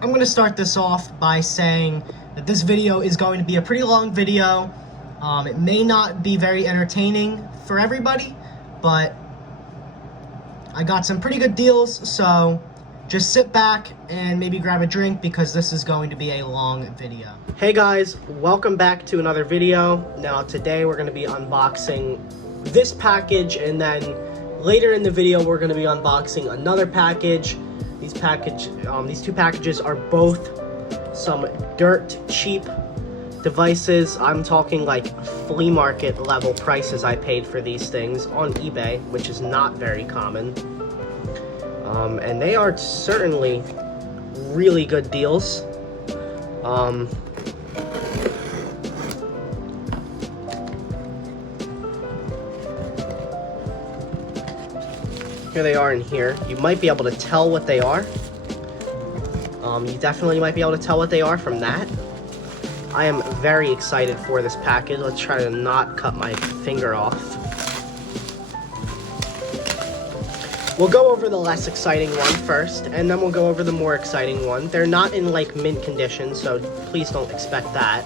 I'm going to start this off by saying that this video is going to be a pretty long video. It may not be very entertaining for everybody, but I got some pretty good deals, so just sit back and maybe grab a drink because this is going to be a long video. Hey guys, welcome back to another video. Now today we're going to be unboxing this package, and then later in the video we're going to be unboxing another package. These two packages are both some dirt cheap devices. I'm talking like flea market level prices I paid for these things on eBay, which is not very common. And they are certainly really good deals. Here they are in here. You might be able to tell what they are. You definitely might be able to tell what they are from that. I am very excited for this package. Let's try to not cut my finger off. We'll go over the less exciting one first, and then we'll go over the more exciting one. They're not in like mint condition, so please don't expect that.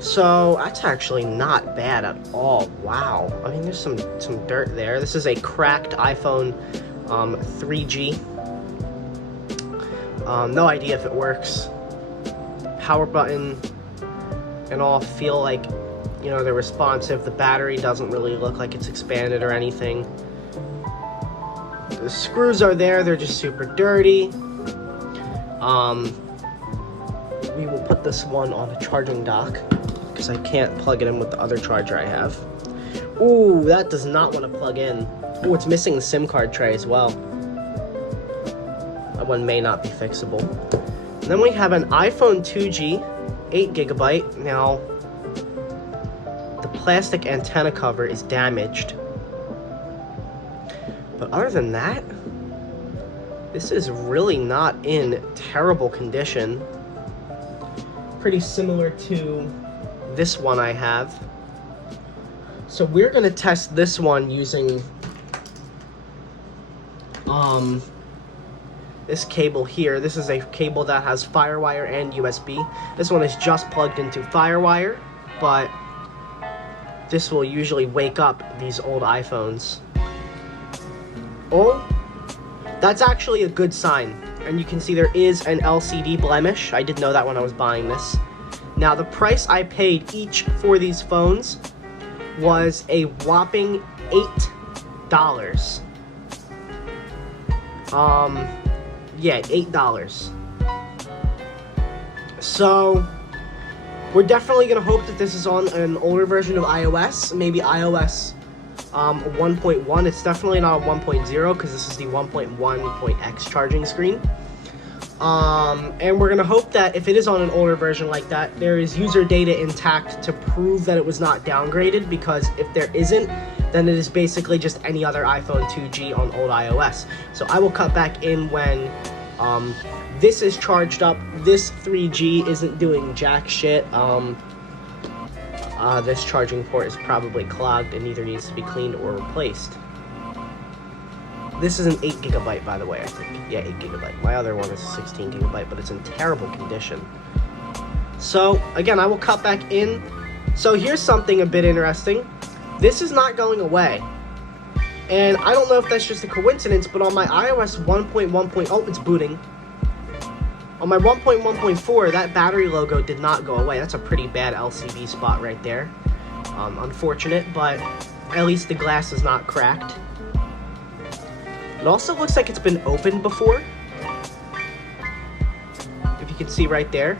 So that's actually not bad at all. Wow. I mean, there's some dirt there. This is a cracked iPhone 3G. No idea if it works. Power button and all feel like, you know, they're responsive. The battery doesn't really look like it's expanded or anything. The screws are there. They're just super dirty. We will put this one on a charging dock, because I can't plug it in with the other charger I have. Ooh, that does not want to plug in. Ooh, it's missing the SIM card tray as well. That one may not be fixable. And then we have an iPhone 2G, 8GB. Now, the plastic antenna cover is damaged. But other than that, this is really not in terrible condition. Pretty similar to this one I have. So we're gonna test this one using this cable here. This is a cable that has FireWire and USB. This one is just plugged into FireWire, but this will usually wake up these old iPhones. Oh, that's actually a good sign. And you can see there is an LCD blemish. I did know that when I was buying this. Now, the price I paid each for these phones was a whopping $8. Yeah, $8. So, we're definitely going to hope that this is on an older version of iOS, maybe iOS 1.1. It's definitely not a 1.0 because this is the 1.1.x charging screen. And we're gonna hope that if it is on an older version like that, there is user data intact to prove that it was not downgraded, because if there isn't, then it is basically just any other iPhone 2G on old iOS. So I will cut back in when this is charged up. This 3G isn't doing jack shit. This charging port is probably clogged and either needs to be cleaned or replaced. This is an 8GB, by the way, I think. Yeah, 8GB. My other one is a 16GB, but it's in terrible condition. So, again, I will cut back in. So here's something a bit interesting. This is not going away. And I don't know if that's just a coincidence, but on my iOS 1.1. Oh, it's booting. On my 1.1.4, that battery logo did not go away. That's a pretty bad LCD spot right there. Unfortunate, but at least the glass is not cracked. It also looks like it's been opened before. If you can see right there.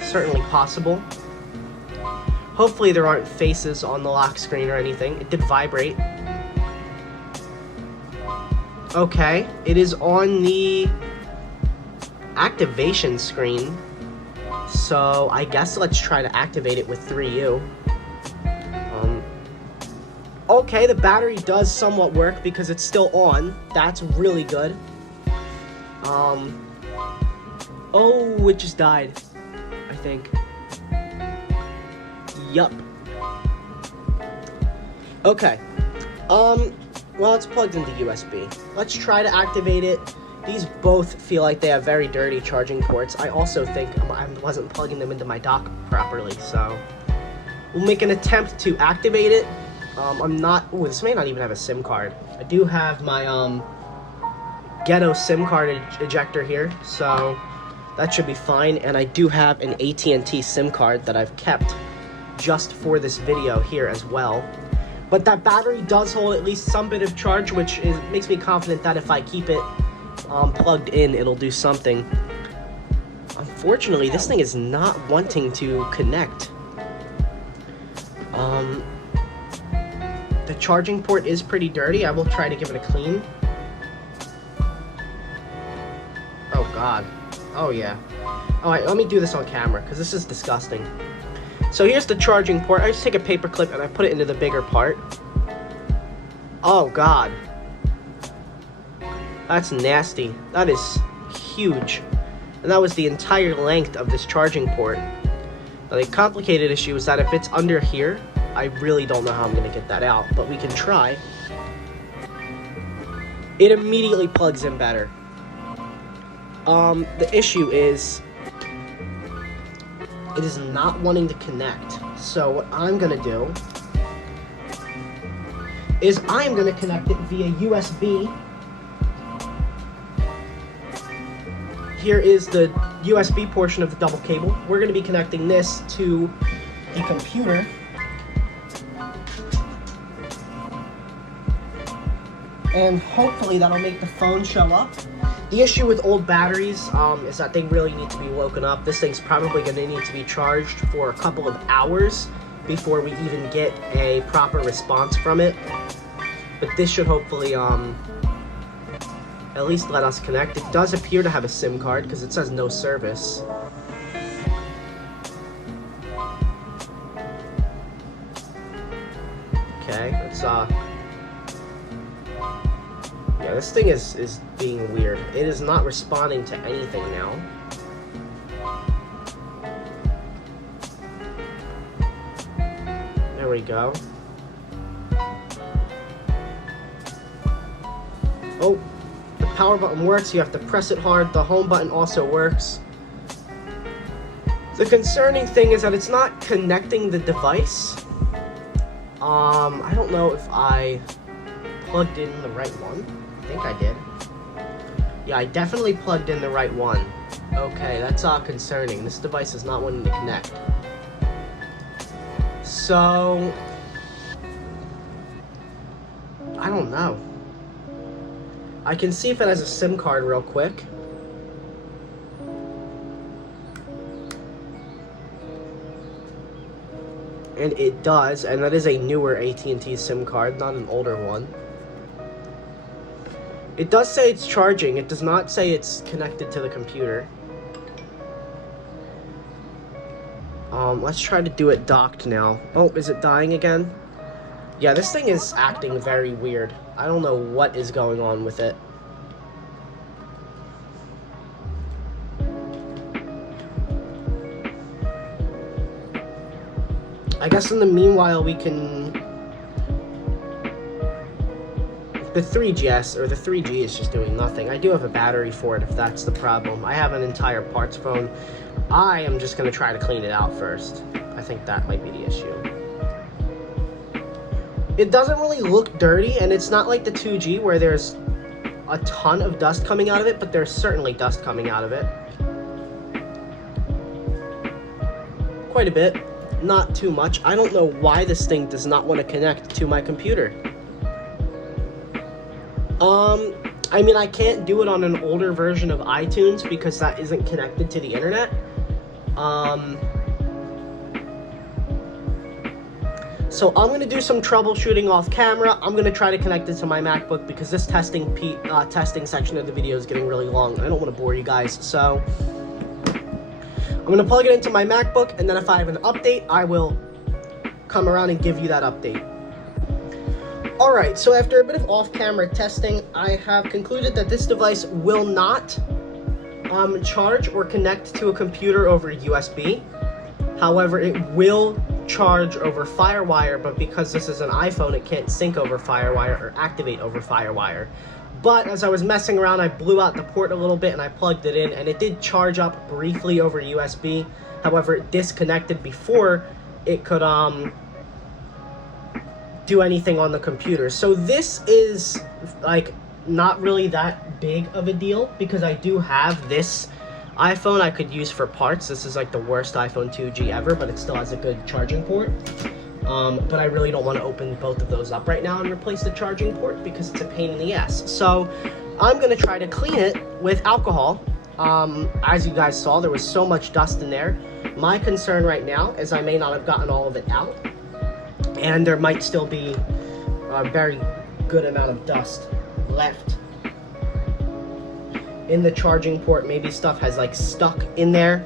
Certainly possible. Hopefully there aren't faces on the lock screen or anything. It did vibrate. Okay, it is on the activation screen. So I guess let's try to activate it with 3U. Okay, the battery does somewhat work because it's still on. That's really good. Oh, it just died, I think. Yup. Okay. Well, it's plugged into USB. Let's try to activate it. These both feel like they have very dirty charging ports. I also think I wasn't plugging them into my dock properly, so we'll make an attempt to activate it. This may not even have a SIM card. I do have my, ghetto SIM card ejector here, so that should be fine. And I do have an AT&T SIM card that I've kept just for this video here as well. But that battery does hold at least some bit of charge, which makes me confident that if I keep it plugged in, it'll do something. Unfortunately, this thing is not wanting to connect. The charging port is pretty dirty. I will try to give it a clean. Oh God. Oh yeah. Alright, let me do this on camera, because this is disgusting. So here's the charging port. I just take a paper clip and I put it into the bigger part. Oh God. That's nasty. That is huge. And that was the entire length of this charging port. Now the complicated issue is that if it's under here, I really don't know how I'm going to get that out, but we can try. It immediately plugs in better. The issue is it is not wanting to connect. So what I'm gonna do is I'm gonna connect it via USB. Here is the USB portion of the double cable. We're gonna be connecting this to the computer. And hopefully that'll make the phone show up. The issue with old batteries is that they really need to be woken up. This thing's probably going to need to be charged for a couple of hours before we even get a proper response from it. But this should hopefully at least let us connect. It does appear to have a SIM card because it says no service. Okay, let's yeah, this thing is being weird. It is not responding to anything now. There we go. Oh, the power button works. You have to press it hard. The home button also works. The concerning thing is that it's not connecting the device. I don't know if I plugged in the right one. I think I did. Yeah, I definitely plugged in the right one. Okay, that's concerning. This device is not wanting to connect. So I don't know. I can see if it has a SIM card real quick. And it does, and that is a newer AT&T SIM card, not an older one. It does say it's charging. It does not say it's connected to the computer. Let's try to do it docked now. Oh, is it dying again? Yeah, this thing is acting very weird. I don't know what is going on with it. I guess in the meanwhile we can... The 3GS, or the 3G is just doing nothing. I do have a battery for it if that's the problem. I have an entire parts phone. I am just going to try to clean it out first. I think that might be the issue. It doesn't really look dirty, and it's not like the 2G where there's a ton of dust coming out of it, but there's certainly dust coming out of it. Quite a bit. Not too much. I don't know why this thing does not want to connect to my computer. I mean, I can't do it on an older version of iTunes because that isn't connected to the internet. So I'm going to do some troubleshooting off camera. I'm going to try to connect it to my MacBook because this testing section of the video is getting really long. I don't want to bore you guys, so I'm going to plug it into my MacBook, and then if I have an update, I will come around and give you that update. Alright, so after a bit of off-camera testing, I have concluded that this device will not charge or connect to a computer over USB. However, it will charge over FireWire, but because this is an iPhone, it can't sync over FireWire or activate over FireWire. But as I was messing around, I blew out the port a little bit and I plugged it in, and it did charge up briefly over USB. However, it disconnected before it could do anything on the computer. So this is like not really that big of a deal, because I do have this iPhone I could use for parts. This is like the worst iPhone 2G ever, but it still has a good charging port. But I really don't want to open both of those up right now and replace the charging port because it's a pain in the ass. So I'm going to try to clean it with alcohol. As you guys saw, there was so much dust in there. My concern right now is I may not have gotten all of it out, and there might still be a very good amount of dust left in the charging port. Maybe stuff has like stuck in there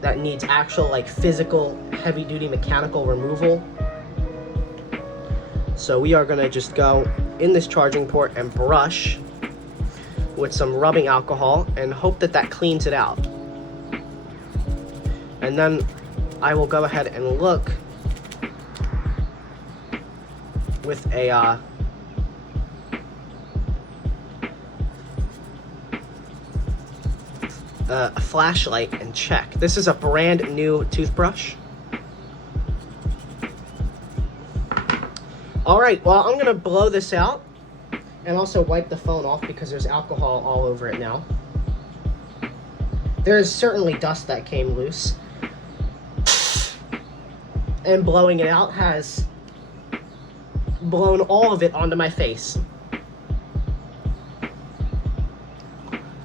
that needs actual like physical heavy duty mechanical removal. So we are gonna just go in this charging port and brush with some rubbing alcohol and hope that that cleans it out. And then I will go ahead and look with a flashlight and check. This is a brand new toothbrush. Alright, well, I'm gonna blow this out and also wipe the phone off because there's alcohol all over it now. There is certainly dust that came loose, and blowing it out has blown all of it onto my face.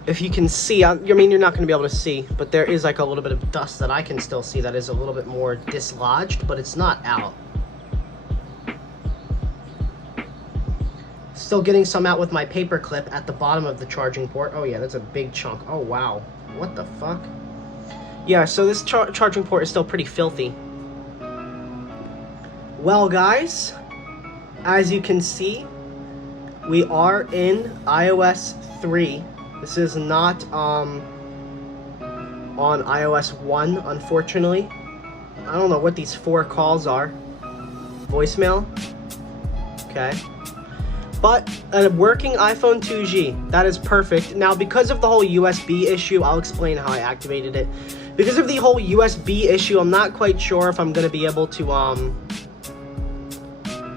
If you can see, I mean, you're not going to be able to see, but there is like a little bit of dust that I can still see that is a little bit more dislodged, but it's not out. Still getting some out with my paper clip at the bottom of the charging port. Oh yeah, that's a big chunk. Oh wow, what the fuck? Yeah, so this charging port is still pretty filthy. Well guys, as you can see, we are in iOS 3. This is not on iOS 1, unfortunately. I don't know what these 4 calls are. Voicemail? Okay. But a working iPhone 2G, that is perfect. Now, because of the whole USB issue, I'll explain how I activated it. Because of the whole USB issue, I'm not quite sure if I'm going to be able to,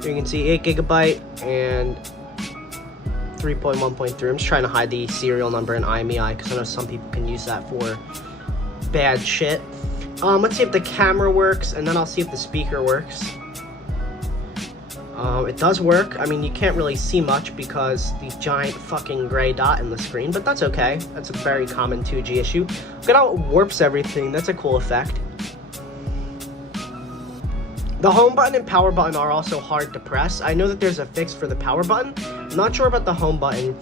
you can see 8 GB and 3.1.3. I'm just trying to hide the serial number in IMEI because I know some people can use that for bad shit. Let's see if the camera works, and then I'll see if the speaker works. It does work. I mean, you can't really see much because the giant fucking gray dot in the screen, but that's okay. That's a very common 2G issue. Look at how it warps everything. That's a cool effect. The home button and power button are also hard to press. I know that there's a fix for the power button. I'm not sure about the home button.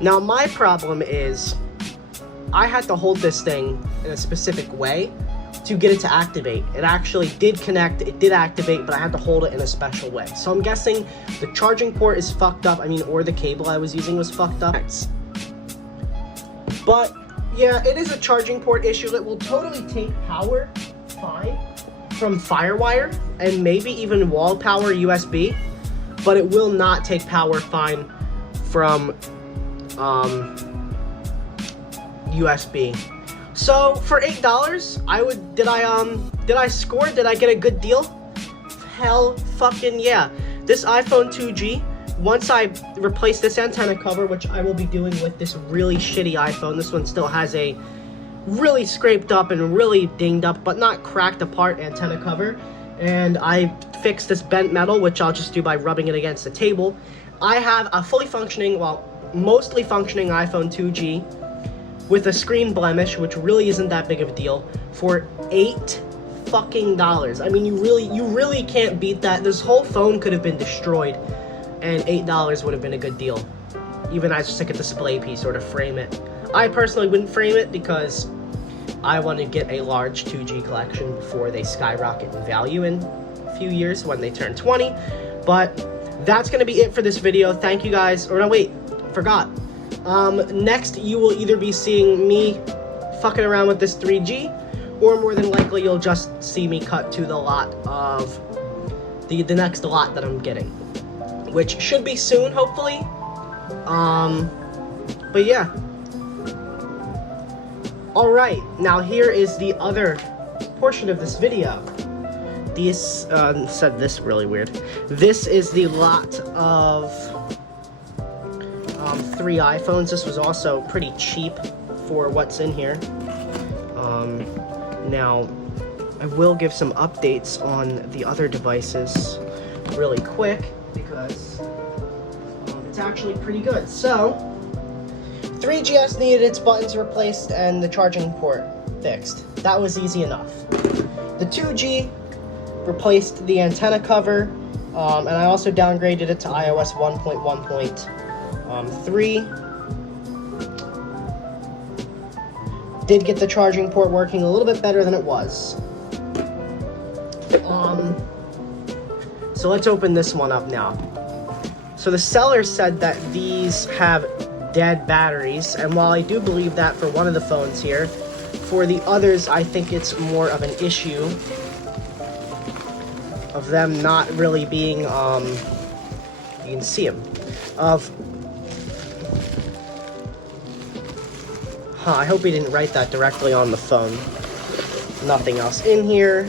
Now, my problem is I had to hold this thing in a specific way to get it to activate. It actually did connect, it did activate, but I had to hold it in a special way. So I'm guessing the charging port is fucked up. I mean, or the cable I was using was fucked up. But yeah, it is a charging port issue. It will totally take power fine from FireWire and maybe even wall power USB, but it will not take power fine from USB. So for $8, did I score? Did I get a good deal? Hell fucking yeah. This iPhone 2G, once I replace this antenna cover, which I will be doing with this really shitty iPhone, this one still has a really scraped up and really dinged up, but not cracked apart antenna cover, and I fixed this bent metal, which I'll just do by rubbing it against the table. I have a fully functioning, well, mostly functioning iPhone 2G with a screen blemish, which really isn't that big of a deal, for $8 fucking. I mean, you really can't beat that. This whole phone could have been destroyed, and $8 would have been a good deal. Even as just like a display piece or to frame it. I personally wouldn't frame it because I want to get a large 2G collection before they skyrocket in value in a few years when they turn 20. But that's going to be it for this video. Thank you guys. Or no, wait, forgot. Next, you will either be seeing me fucking around with this 3G, or more than likely you'll just see me cut to the lot of the next lot that I'm getting, which should be soon, hopefully. But yeah. Alright, now here is the other portion of this video. This, said this really weird. This is the lot of 3 iPhones. This was also pretty cheap for what's in here. Now, I will give some updates on the other devices really quick because it's actually pretty good. So, 3GS needed its buttons replaced and the charging port fixed. That was easy enough. The 2G replaced the antenna cover, and I also downgraded it to iOS 1.1.3. Did get the charging port working a little bit better than it was. So let's open this one up now. So the seller said that these have dead batteries, and while I do believe that for one of the phones here, for the others I think it's more of an issue of them not really being, you can see them, I hope he didn't write that directly on the phone. Nothing else in here.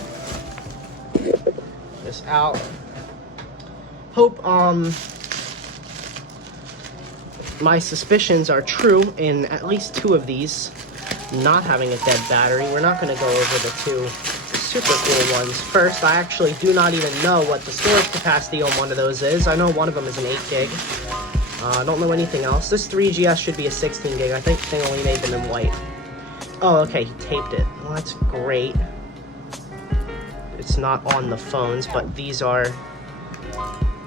This out. Hope, my suspicions are true in at least 2 of these not having a dead battery. We're not going to go over the 2 super cool ones. First, I actually do not even know what the storage capacity on one of those is. I know one of them is an 8 gig. I don't know anything else. This 3GS should be a 16 gig. I think they only made them in white. Oh, okay, he taped it. Well, that's great. It's not on the phones, but these are,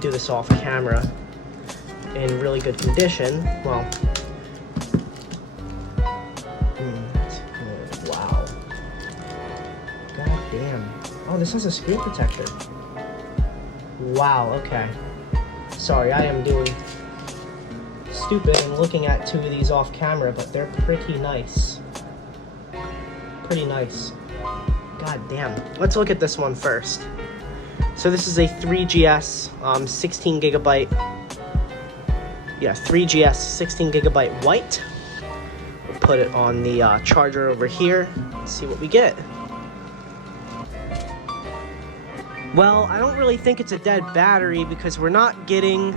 do this off camera, in really good condition. Well, that's good. Wow. God damn. Oh, this has a screen protector. Wow, okay. Sorry, I am doing stupid and looking at 2 of these off camera, but they're pretty nice. Pretty nice. God damn. Let's look at this one first. So this is a 3GS 16 gigabyte. Yeah, 3GS 16 gigabyte white. We'll put it on the charger over here and see what we get. Well, I don't really think it's a dead battery because we're not getting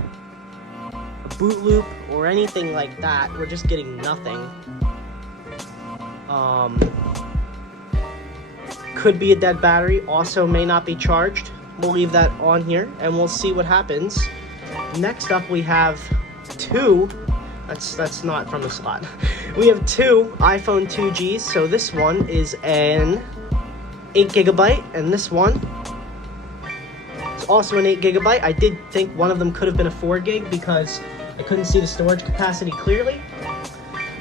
a boot loop or anything like that. We're just getting nothing. Could be a dead battery. Also may not be charged. We'll leave that on here and we'll see what happens. Next up we have 2. That's not from the slot. We have 2 iPhone 2Gs. So this one is an 8 gigabyte and this one is also an 8 gigabyte. I did think one of them could have been a 4 gig because I couldn't see the storage capacity clearly.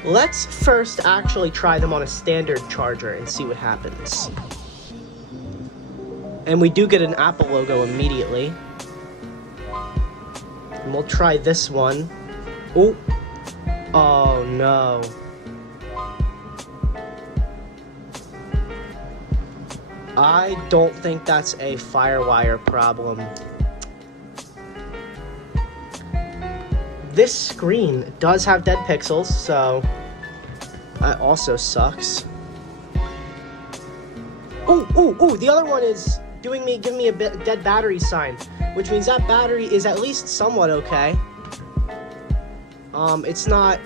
Let's first actually try them on a standard charger and see what happens. And we do get an Apple logo immediately. And we'll try this one. Oh. Oh no. I don't think that's a FireWire problem. This screen does have dead pixels, so that also sucks. Ooh, the other one is giving me a dead battery sign, which means that battery is at least somewhat okay. It's not,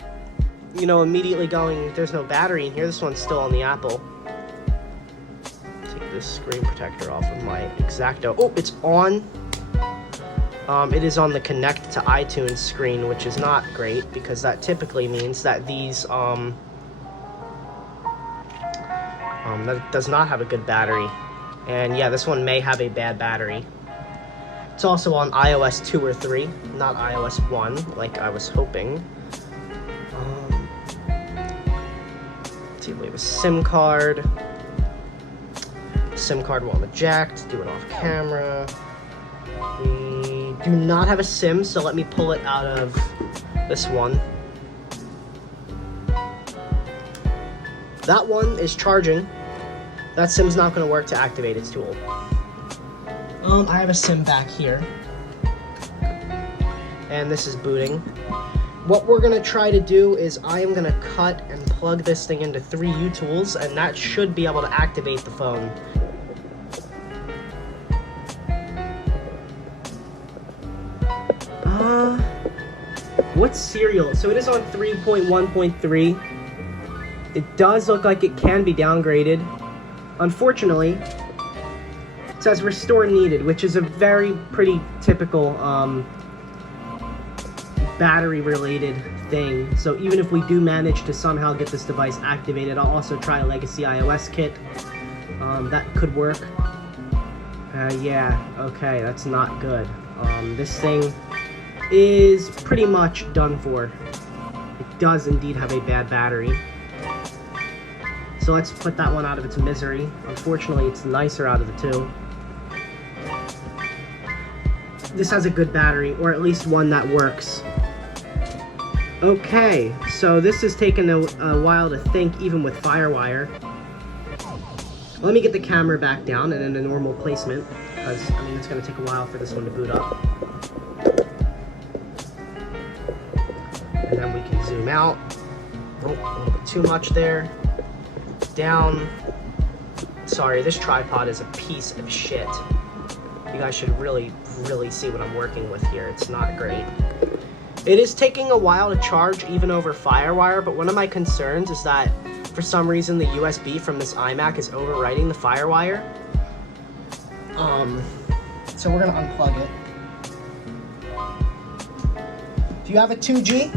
you know, immediately going, there's no battery in here. This one's still on the Apple. Take this screen protector off of my X-Acto. Oh, it's on. It is on the connect to iTunes screen, which is not great because that typically means that these, that does not have a good battery. And yeah, this one may have a bad battery. It's also on iOS 2 or 3, not iOS 1, like I was hoping. Let's see if we have a SIM card. SIM card will eject, do it off camera. We do not have a SIM, so let me pull it out of this one. That one is charging. That SIM's not going to work to activate. It's too old. I have a SIM back here. And this is booting. What we're going to try to do is I am going to cut and plug this thing into 3 U-tools, and that should be able to activate the phone. What's serial? So it is on 3.1.3. It does look like it can be downgraded. Unfortunately, it says restore needed, which is a pretty typical battery related thing. So even if we do manage to somehow get this device activated, I'll also try a legacy iOS kit. That could work. Yeah, okay, that's not good. This thing is pretty much done for. It does indeed have a bad battery. So let's put that one out of its misery. Unfortunately, it's the nicer out of the 2. This has a good battery, or at least one that works. Okay, so this has taken a while to think, even with FireWire. Let me get the camera back down and in a normal placement, because, I mean, it's going to take a while for this one to boot up. And then we can zoom out. Oh, a little bit too much there. Down. Sorry, this tripod is a piece of shit. You guys should really see what I'm working with here. It's not great. It is taking a while to charge even over FireWire, but one of my concerns is that for some reason the USB from this iMac is overwriting the FireWire. So we're gonna unplug it. If you have a 2G,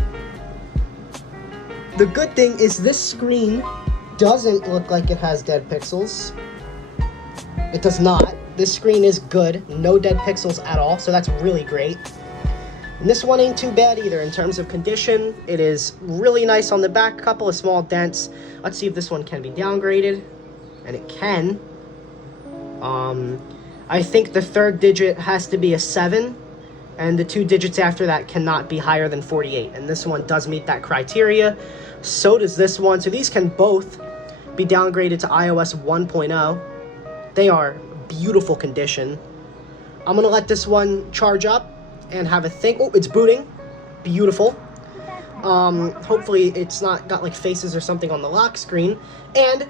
the good thing is this screen doesn't look like it has dead pixels. It does not. This screen is good. No dead pixels at all, so that's really great. And this one ain't too bad either in terms of condition. It is really nice on the back, couple of small dents. Let's see if this one can be downgraded. And it can. I think the 3rd digit has to be a 7, and the 2 digits after that cannot be higher than 48. And this one does meet that criteria. So does this one. So these can both be downgraded to iOS 1.0. They are beautiful condition. I'm gonna let this one charge up and have a think. Oh, it's booting. Beautiful. Hopefully it's not got like faces or something on the lock screen. And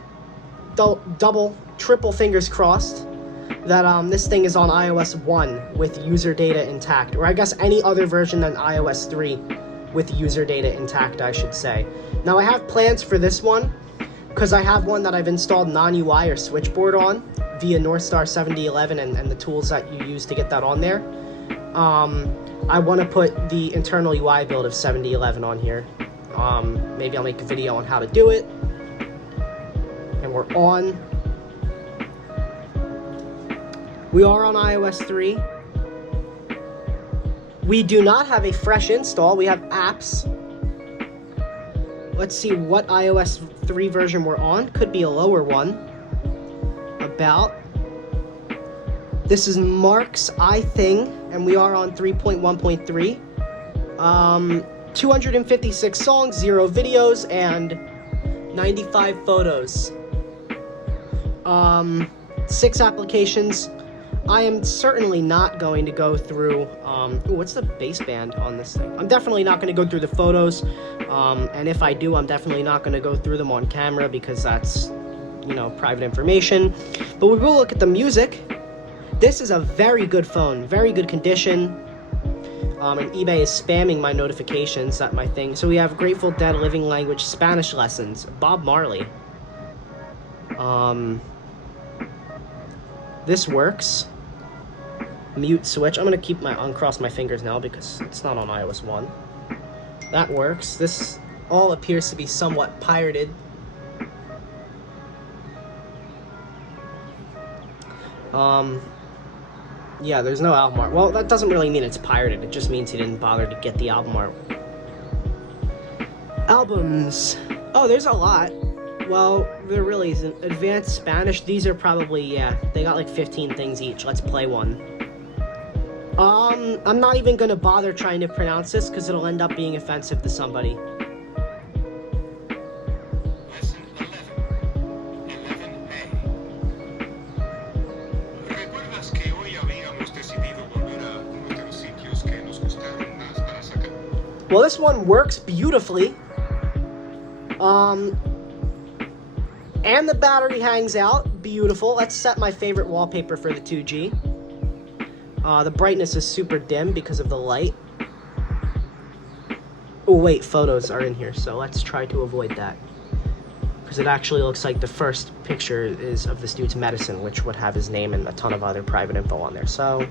triple fingers crossed that this thing is on iOS 1 with user data intact, or I guess any other version than iOS 3 with user data intact, I should say. Now I have plans for this one because I have one that I've installed non-UI or switchboard on via Northstar 7011 and the tools that you use to get that on there. I want to put the internal UI build of 7011 on here. Maybe I'll make a video on how to do it. And we're on. We are on iOS 3. We do not have a fresh install. We have apps. Let's see what iOS 3 version we're on. Could be a lower one. This is Mark's iThing, and we are on 3.1.3. 256 songs, 0 videos, and 95 photos. 6 applications. I am certainly not going to go through, what's the baseband on this thing? I'm definitely not going to go through the photos, and if I do, I'm definitely not going to go through them on camera because that's, private information. But we will look at the music. This is a very good phone, very good condition. And eBay is spamming my notifications, that's my thing. So we have Grateful Dead, Living Language, Spanish lessons, Bob Marley. This works. Mute switch. I'm gonna uncross my fingers now because it's not on iOS 1. That works. This all appears to be somewhat pirated. Yeah, there's no album art. Well, that doesn't really mean it's pirated. It just means he didn't bother to get the album art. Albums. Oh, there's a lot. Well, there really isn't. Advanced Spanish, these are probably, yeah, they got like 15 things each. Let's play one. I'm not even gonna bother trying to pronounce this because it'll end up being offensive to somebody. Well, this one works beautifully. And the battery hangs out. Beautiful. Let's set my favorite wallpaper for the 2G. The brightness is super dim because of the light. Oh, wait, photos are in here, so let's try to avoid that. Because it actually looks like the first picture is of this dude's medicine, which would have his name and a ton of other private info on there, so...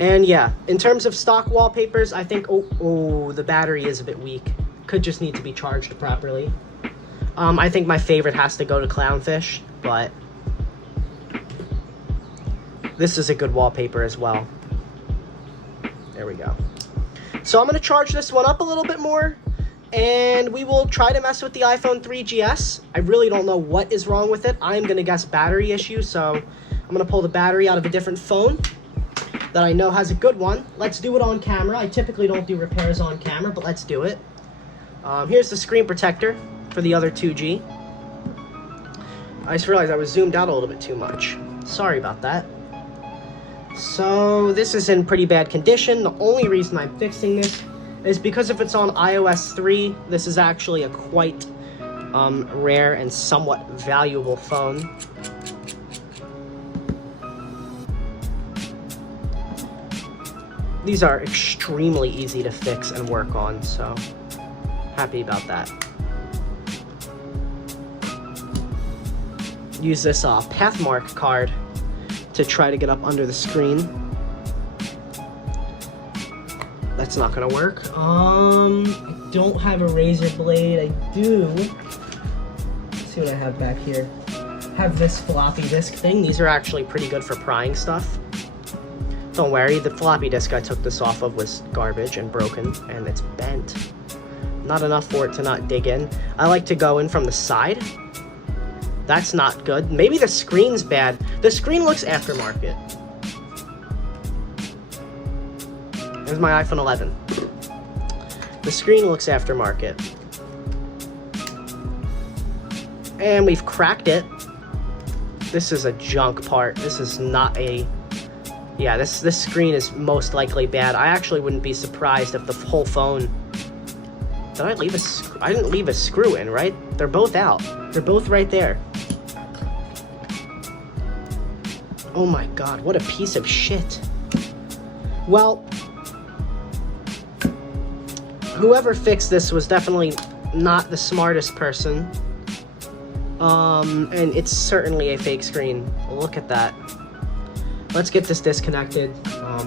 And yeah, in terms of stock wallpapers, I think, oh, the battery is a bit weak. Could just need to be charged properly. I think my favorite has to go to Clownfish, but this is a good wallpaper as well. There we go. So I'm going to charge this one up a little bit more, and we will try to mess with the iPhone 3GS. I really don't know what is wrong with it. I'm going to guess battery issue, so I'm going to pull the battery out of a different phone that I know has a good one. Let's do it on camera. I typically don't do repairs on camera, but let's do it. Here's the screen protector for the other 2G. I just realized I was zoomed out a little bit too much. Sorry about that. So this is in pretty bad condition. The only reason I'm fixing this is because if it's on iOS 3, this is actually a quite rare and somewhat valuable phone. These are extremely easy to fix and work on, so happy about that. Use this Pathmark card to try to get up under the screen. That's not gonna work. I don't have a razor blade. I do. Let's see what I have back here. I have this floppy disk thing. These are actually pretty good for prying stuff. Don't worry, the floppy disk I took this off of was garbage and broken, and it's bent. Not enough for it to not dig in. I like to go in from the side. That's not good. Maybe the screen's bad. The screen looks aftermarket. There's my iPhone 11. The screen looks aftermarket. And we've cracked it. This is a junk part. This is not a... Yeah, this screen is most likely bad. I actually wouldn't be surprised if the whole phone... Did I leave a I didn't leave a screw in, right? They're both out. They're both right there. Oh my god, what a piece of shit. Well, whoever fixed this was definitely not the smartest person. And it's certainly a fake screen. Look at that. Let's get this disconnected.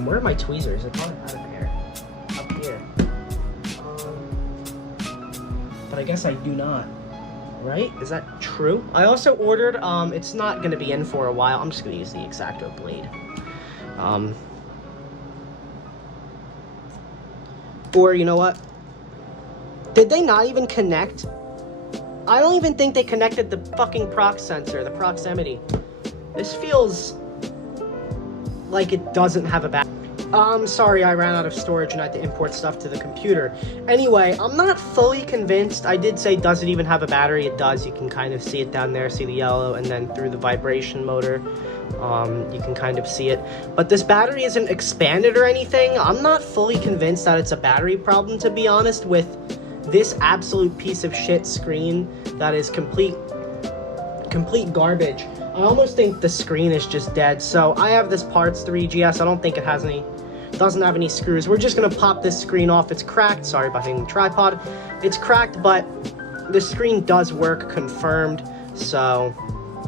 Where are my tweezers? They're probably out of here. Up here. But I guess I do not. Right? Is that true? I also ordered, it's not going to be in for a while. I'm just going to use the X-Acto blade. Or, you know what? Did they not even connect? I don't even think they connected the fucking prox sensor, the proximity. This feels like it doesn't have a back. Sorry, I ran out of storage and I had to import stuff to the computer. Anyway, I'm not fully convinced. I did say, does it even have a battery? It does. You can kind of see it down there, see the yellow, and then through the vibration motor, you can kind of see it. But this battery isn't expanded or anything. I'm not fully convinced that it's a battery problem, to be honest, with this absolute piece of shit screen that is complete garbage. I almost think the screen is just dead. So I have this Parts 3GS. I don't think it has any, doesn't have any screws. We're just gonna pop this screen off. It's cracked. Sorry about hitting the tripod. It's cracked, but the screen does work, confirmed. So,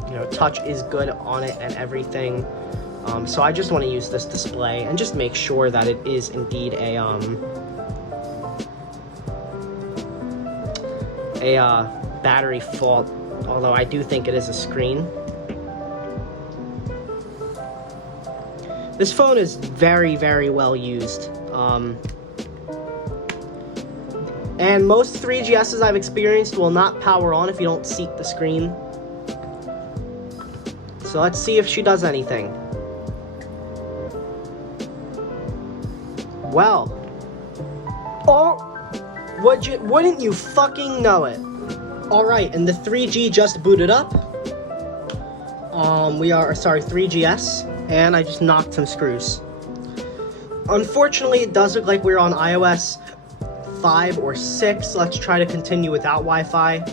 you know, touch is good on it and everything. So I just want to use this display and just make sure that it is indeed a battery fault. Although I do think it is a screen. This phone is very, very well used. And most 3GSs I've experienced will not power on if you don't seat the screen. So let's see if she does anything. Well. Oh! Wouldn't you fucking know it? Alright, and the 3G just booted up. 3GS. And I just knocked some screws. Unfortunately, it does look like we're on iOS 5 or 6. Let's try to continue without Wi-Fi.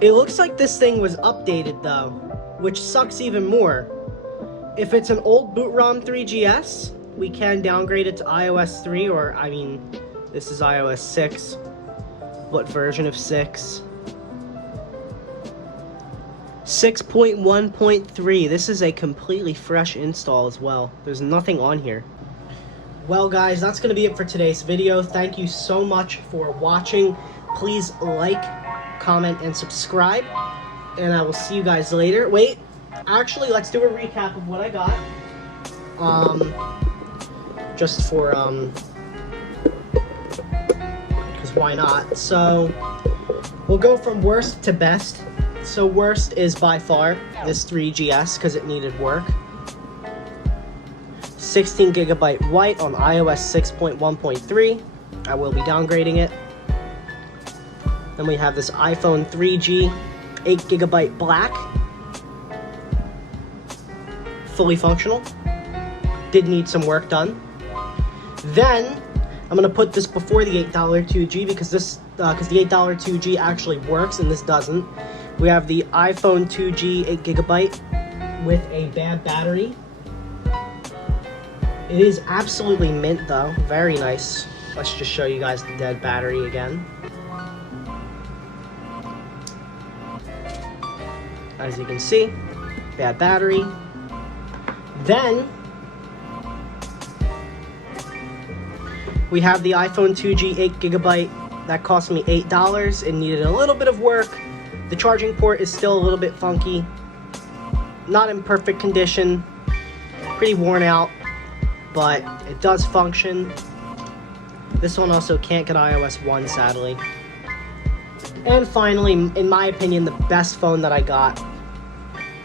It looks like this thing was updated though, which sucks even more. If it's an old boot ROM 3GS, we can downgrade it to iOS 3, or I mean, this is iOS 6. What version of 6? 6.1.3. This is a completely fresh install as well. There's nothing on here. Well guys, that's going to be it for today's video. Thank you so much for watching. Please like, comment, and subscribe. And I will see you guys later. Wait, actually, let's do a recap of what I got. Just for, because why not? So, we'll go from worst to best. So worst is by far this 3GS because it needed work. 16GB white on iOS 6.1.3. I will be downgrading it. Then we have this iPhone 3G 8GB black. Fully functional. Did need some work done. Then I'm gonna put this before the $8 2G because this because the $8 2G actually works and this doesn't. We have the iPhone 2G 8GB with a bad battery. It is absolutely mint though, very nice. Let's just show you guys the dead battery again. As you can see, bad battery. Then we have the iPhone 2G 8GB that cost me $8. It needed a little bit of work. The charging port is still a little bit funky. Not in perfect condition. Pretty worn out, but it does function. This one also can't get iOS 1, sadly. And finally, in my opinion, the best phone that I got,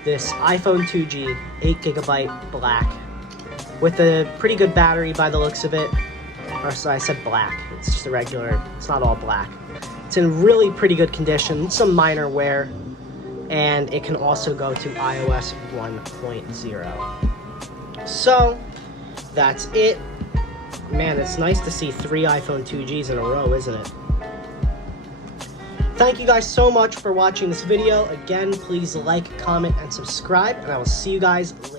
this iPhone 2G 8GB black with a pretty good battery by the looks of it. Or so I said black. It's just a regular, it's not all black. It's in really pretty good condition, some minor wear, and it can also go to iOS 1.0. So, that's it. Man, it's nice to see 3 iPhone 2Gs in a row, isn't it? Thank you guys so much for watching this video. Again, please like, comment, and subscribe, and I will see you guys later.